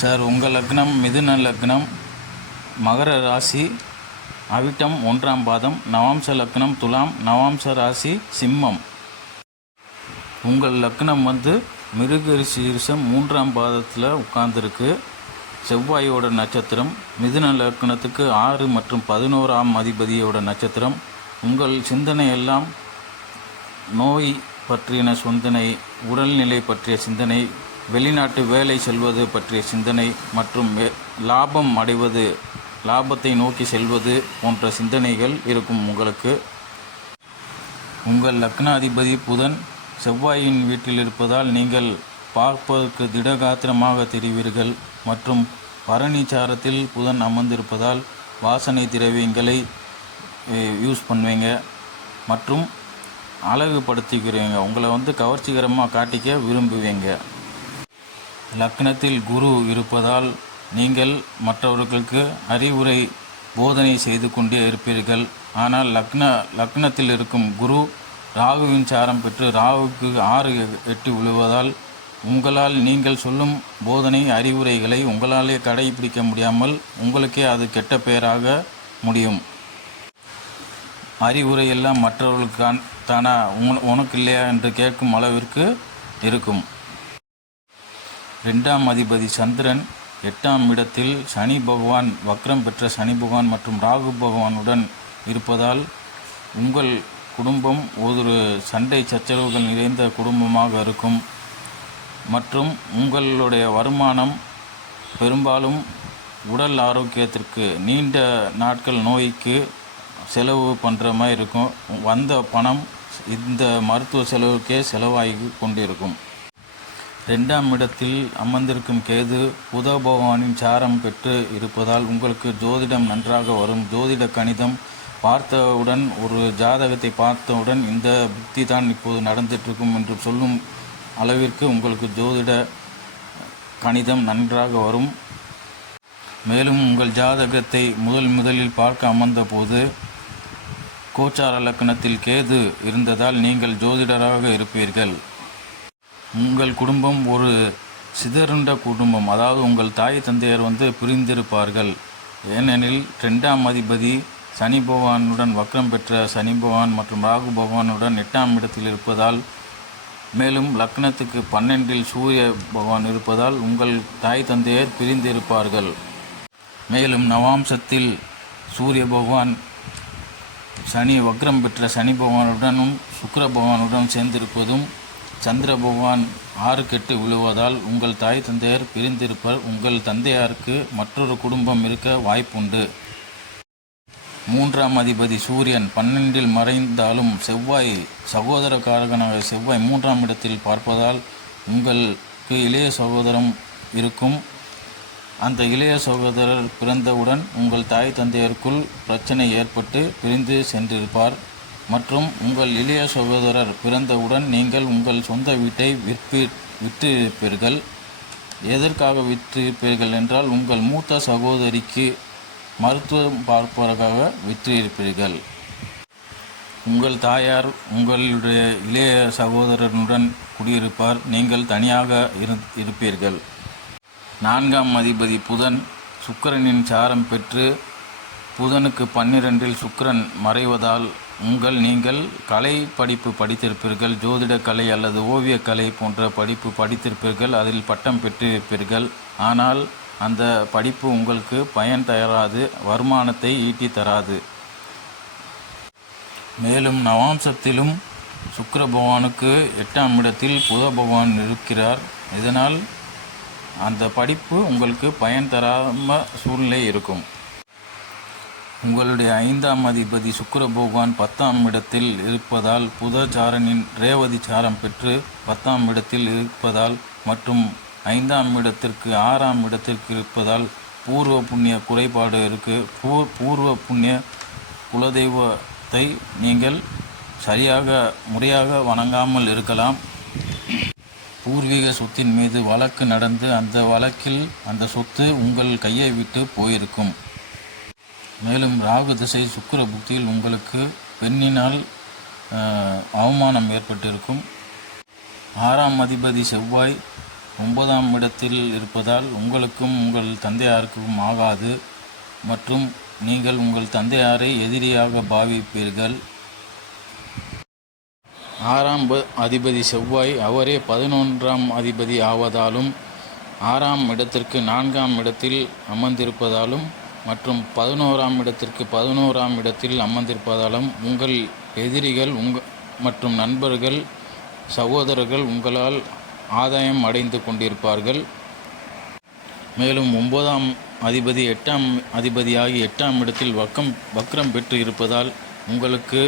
Sir உங்கள் லக்னம் மிதுன லக்னம் மகர ராசி அவிட்டம் ஒன்றாம் பாதம் நவாம்ச லக்னம் துலாம் நவாம்ச ராசி சிம்மம். உங்கள் லக்னம் வந்து மிருகரிசீரிசம் மூன்றாம் பாதத்தில் உட்கார்ந்துருக்கு. செவ்வாயோட நட்சத்திரம் மிதுன லக்னத்துக்கு ஆறு மற்றும் பதினோராம் அதிபதியோட நட்சத்திரம். உங்கள் சிந்தனை எல்லாம் நோய் பற்றின சிந்தனை உடல்நிலை பற்றிய சிந்தனை வெளிநாட்டு வேலை செல்வது பற்றிய சிந்தனை மற்றும் வே- லாபம் அடைவது லாபத்தை நோக்கி செல்வது போன்ற சிந்தனைகள் இருக்கும் உங்களுக்கு. உங்கள் லக்னாதிபதி புதன் செவ்வாயின் வீட்டில் இருப்பதால் நீங்கள் பார்ப்பதற்கு திடகாத்திரமாக தெரிவீர்கள் மற்றும் பரணிச்சாரத்தில் புதன் அமர்ந்திருப்பதால் வாசனை திரவியங்களை யூஸ் பண்ணுவீங்க மற்றும் அழகுபடுத்திக்கிறீங்க உங்களை வந்து கவர்ச்சிகரமாக காட்டிக்க விரும்புவீங்க. லக்னத்தில் குரு இருப்பதால் நீங்கள் மற்றவர்களுக்கு அறிவுரை போதனை செய்து கொண்டே இருப்பீர்கள். ஆனால் லக்ன லக்னத்தில் இருக்கும் குரு ராகுவின் சாரம் பெற்று ராகுவுக்கு ஆறு எட்டு விழுவதால் உங்களால் நீங்கள் சொல்லும் போதனை அறிவுரைகளை உங்களாலே கடைபிடிக்க முடியாமல் உங்களுக்கே அது கெட்ட பெயராக முடியும். அறிவுரை எல்லாம் தானா? உன- உனக்கு இல்லையா? என்று கேட்கும் அளவிற்கு இருக்கும். ரெண்டாம் அதிபதி சந்திரன் எட்டாம் இடத்தில் சனி பகவான் வக்ரம் பெற்ற சனி பகவான் மற்றும் ராகு பகவானுடன் இருப்பதால் உங்கள் குடும்பம் ஒரு சண்டை சச்சரவுகள் நிறைந்த குடும்பமாக இருக்கும். மற்றும் உங்களுடைய வருமானம் பெரும்பாலும் உடல் ஆரோக்கியத்திற்கு நீண்ட நாட்கள் நோய்க்கு செலவு பண்ணுற மாதிரி இருக்கும். வந்த பணம் இந்த மருத்துவ செலவுக்கே செலவாகி கொண்டிருக்கும். ரெண்டாம் இடத்தில் அமர்ந்திருக்கும் கேது புத பகவானின் சாரம் பெற்று இருப்பதால் உங்களுக்கு ஜோதிடம் நன்றாக வரும். ஜோதிட கணிதம் பார்த்தவுடன் ஒரு ஜாதகத்தை பார்த்தவுடன் இந்த புத்தி தான் இப்போது நடந்துட்டுருக்கும் என்று சொல்லும் அளவிற்கு உங்களுக்கு ஜோதிட கணிதம் நன்றாக வரும். மேலும் உங்கள் ஜாதகத்தை முதல் முதலில் பார்க்க அமர்ந்தபோது கோச்சார லக்கணத்தில் கேது இருந்ததால் நீங்கள் ஜோதிடராக இருப்பீர்கள். உங்கள் குடும்பம் ஒரு சிதறுண்ட குடும்பம். அதாவது உங்கள் தாய் தந்தையர் வந்து பிரிந்திருப்பார்கள். ஏனெனில் ரெண்டாம் அதிபதி சனி பகவானுடன் வக்ரம் பெற்ற சனி பகவான் மற்றும் ராகு பகவானுடன் எட்டாம் இடத்தில் இருப்பதால் மேலும் லக்னத்துக்கு பன்னெண்டில் சூரிய பகவான் இருப்பதால் உங்கள் தாய் தந்தையர் பிரிந்திருப்பார்கள். மேலும் நவாம்சத்தில் சூரிய பகவான் சனி வக்ரம் பெற்ற சனி பகவானுடனும் சுக்கர பகவானுடன் சேர்ந்திருப்பதும் சந்திர பகவான் ஆறு கெட்டு விழுவதால் உங்கள் தாய் தந்தையர் பிரிந்திருப்பர். உங்கள் தந்தையாருக்கு மற்றொரு குடும்பம் இருக்க வாய்ப்புண்டு. மூன்றாம் அதிபதி சூரியன் பன்னெண்டில் மறைந்தாலும் செவ்வாய் சகோதரக்காரகனாக செவ்வாய் மூன்றாம் இடத்தில் பார்ப்பதால் உங்களுக்கு இளைய சகோதரம் இருக்கும். அந்த இளைய சகோதரர் பிறந்தவுடன் உங்கள் தாய் தந்தையருக்குள் பிரச்சனை ஏற்பட்டு பிரிந்து சென்றிருப்பார். மற்றும் உங்கள் இளைய சகோதரர் பிறந்தவுடன் நீங்கள் உங்கள் சொந்த வீட்டை விற்பி விற்றிருப்பீர்கள். எதற்காக விற்றிருப்பீர்கள் என்றால் உங்கள் மூத்த சகோதரிக்கு மருத்துவம் பார்ப்பதற்காக விற்றிருப்பீர்கள். உங்கள் தாயார் உங்களுடைய இளைய சகோதரனுடன் குடியிருப்பார். நீங்கள் தனியாக இரு இருப்பீர்கள். நான்காம் அதிபதி புதன் சுக்கரனின் சாரம் பெற்று புதனுக்கு பன்னிரெண்டில் சுக்கரன் மறைவதால் உங்கள் நீங்கள் கலை படிப்பு படித்திருப்பீர்கள் ஜோதிட கலை அல்லது ஓவியக் கலை போன்ற படிப்பு படித்திருப்பீர்கள் அதில் பட்டம் பெற்றிருப்பீர்கள். ஆனால் அந்த படிப்பு உங்களுக்கு பயன் தராது வருமானத்தை ஈட்டி தராது. மேலும் நவாம்சத்திலும் சுக்கர பகவானுக்கு எட்டாம் இடத்தில் புத பகவான் இருக்கிறார். இதனால் அந்த படிப்பு உங்களுக்கு பயன் தராம சூழ்நிலை இருக்கும். உங்களுடைய ஐந்தாம் அதிபதி சுக்கர பகவான் பத்தாம் இடத்தில் இருப்பதால் புதச்சாரனின் ரேவதி சாரம் பெற்று பத்தாம் இடத்தில் இருப்பதால் மற்றும் ஐந்தாம் இடத்திற்கு ஆறாம் இடத்திற்கு இருப்பதால் பூர்வ புண்ணிய குறைபாடு இருக்கு. பூ பூர்வ புண்ணிய குலதெய்வத்தை நீங்கள் சரியாக முறையாக வணங்காமல் இருக்கலாம். பூர்வீக சொத்தின் மீது வழக்கு நடந்து அந்த வழக்கில் அந்த சொத்து உங்கள் கையை விட்டு போயிருக்கும். மேலும் ராகு திசை சுக்கர புக்தியில் உங்களுக்கு பெண்ணினால் அவமானம் ஏற்பட்டிருக்கும். ஆறாம் அதிபதி செவ்வாய் ஒன்பதாம் இடத்தில் இருப்பதால் உங்களுக்கும் உங்கள் தந்தையாருக்கும் ஆகாது மற்றும் நீங்கள் உங்கள் தந்தையாரை எதிரியாக பாவிப்பீர்கள். ஆறாம் அதிபதி செவ்வாய் அவரே பதினொன்றாம் அதிபதி ஆவதாலும் ஆறாம் இடத்திற்கு நான்காம் இடத்தில் அமர்ந்திருப்பதாலும் மற்றும் பதினோராம் இடத்திற்கு பதினோராம் இடத்தில் அமர்ந்திருப்பதாலும் உங்கள் எதிரிகள் உங்க மற்றும் நண்பர்கள் சகோதரர்கள் உங்களால் ஆதாயம் அடைந்து கொண்டிருப்பார்கள். மேலும் ஒன்பதாம் அதிபதி எட்டாம் அதிபதியாகி எட்டாம் இடத்தில் வக்கம் வக்ரம் பெற்று இருப்பதால் உங்களுக்கு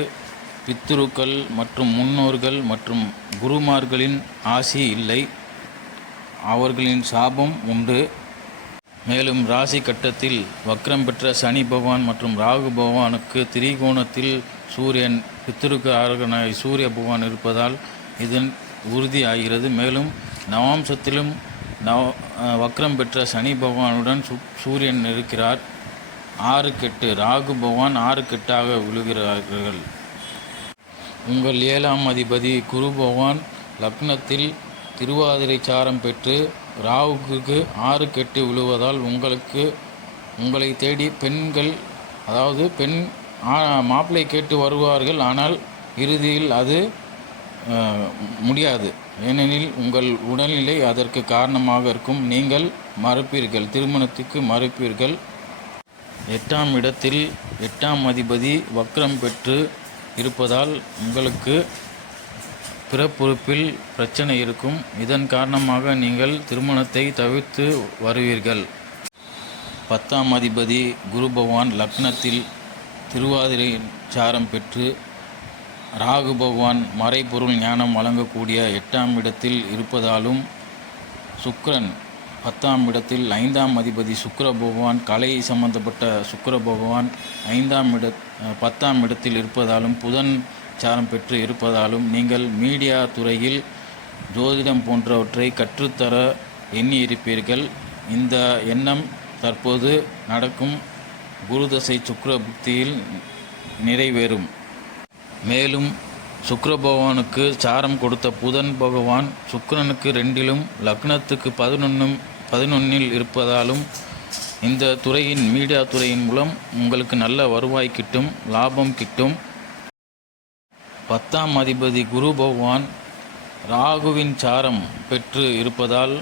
பித்துருக்கள் மற்றும் முன்னோர்கள் மற்றும் குருமார்களின் ஆசி இல்லை. அவர்களின் சாபம் உண்டு. மேலும் ராசி கட்டத்தில் வக்ரம் பெற்ற சனி பகவான் மற்றும் ராகு பகவானுக்கு திரிகோணத்தில் சூரியன் பித்திருக்கு ஆரகனாய் சூரிய பகவான் இருப்பதால் இதன் உறுதியாகிறது. மேலும் நவாம்சத்திலும் நவ வக்ரம் பெற்ற சனி பகவானுடன் சு சூரியன் இருக்கிறார். ஆறு கெட்டு ராகு பகவான் ஆறு கெட்டாக விழுகிறார்கள். உங்கள் ஏழாம் அதிபதி குரு பகவான் லக்னத்தில் திருவாதிரை சாரம் பெற்று ராகுக்கு ஆறு கெட்டு விழுவதால் உங்களுக்கு உங்களை தேடி பெண்கள் அதாவது பெண் மாப்பிள்ளை கேட்டு வருவார்கள். ஆனால் இறுதியில் அது முடியாது. ஏனெனில் உங்கள் உடல்நிலை அதற்கு காரணமாக இருக்கும். நீங்கள் மறுப்பீர்கள். திருமணத்துக்கு மறுப்பீர்கள். எட்டாம் இடத்தில் எட்டாம் அதிபதி வக்ரம் பெற்று இருப்பதால் உங்களுக்கு பிறப்புறுப்பில் பிரச்சனை இருக்கும். இதன் காரணமாக நீங்கள் திருமணத்தை தவிர்த்து வருவீர்கள். பத்தாம் அதிபதி குரு பகவான் லக்னத்தில் திருவாதிரை சாரம் பெற்று ராகு பகவான் மறைபொருள் ஞானம் வழங்கக்கூடிய எட்டாம் இடத்தில் இருப்பதாலும் சுக்ரன் பத்தாம் இடத்தில் ஐந்தாம் அதிபதி சுக்கர பகவான் கலை சம்பந்தப்பட்ட சுக்கர பகவான் ஐந்தாம் இட பத்தாம் இடத்தில் இருப்பதாலும் புதன் சாரம் பெற்று இருப்பதாலும் நீங்கள் மீடியா துறையில் ஜோதிடம் போன்றவற்றை கற்றுத்தர எண்ணி இருப்பீர்கள் இந்த எண்ணம் தற்போது நடக்கும். குருதசை சுக்கிர புக்தியில் நிறைவேறும். மேலும் சுக்கிர பகவானுக்கு சாரம் கொடுத்த புதன் பகவான் சுக்கரனுக்கு ரெண்டிலும் லக்னத்துக்கு பதினொன்னும் பதினொன்னில் இருப்பதாலும் இந்த துறையின் மீடியா துறையின் மூலம் உங்களுக்கு நல்ல வருவாய் கிட்டும் லாபம் கிட்டும் பத்தாம் அதிபதி குரு பகவான் ராகுவின் சாரம் பெற்று இருப்பதால்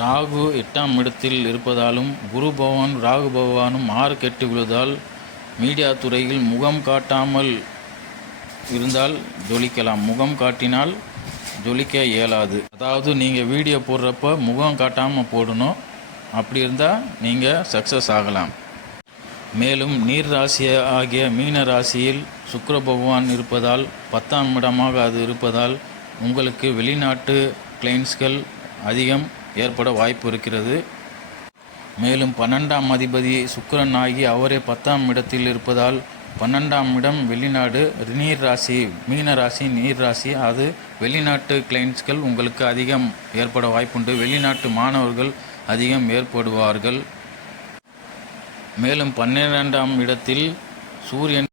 ராகு எட்டாம் இடத்தில் இருப்பதாலும் குரு பகவான் ராகு பகவானும் ஆறு கெட்டு விழுதால் மீடியா துறையில் முகம் காட்டாமல் இருந்தால் ஜொலிக்கலாம். முகம் காட்டினால் ஜொலிக்க இயலாது. அதாவது நீங்கள் வீடியோ போடுறப்ப முகம் காட்டாமல் போடணும். அப்படி இருந்தால் நீங்கள் சக்ஸஸ் ஆகலாம். மேலும் நீர் ராசி ஆகிய மீன ராசியில் சுக்கர பகவான் இருப்பதால் பத்தாம் இடமாக அது இருப்பதால் உங்களுக்கு வெளிநாட்டு கிளைண்ட்ஸ்கள் அதிகம் ஏற்பட வாய்ப்பு இருக்கிறது. மேலும் பன்னெண்டாம் அதிபதி சுக்கரன் ஆகி அவரே பத்தாம் இடத்தில் இருப்பதால் பன்னெண்டாம் இடம் வெளிநாடு நீர் ராசி மீன ராசி நீர் ராசி அது வெளிநாட்டு கிளைண்ட்ஸ்கள் உங்களுக்கு அதிகம் ஏற்பட வாய்ப்புண்டு. வெளிநாட்டு மாணவர்கள் அதிகம் ஏற்படுவார்கள். மேலும் பன்னிரெண்டாம் இடத்தில் சூரியன்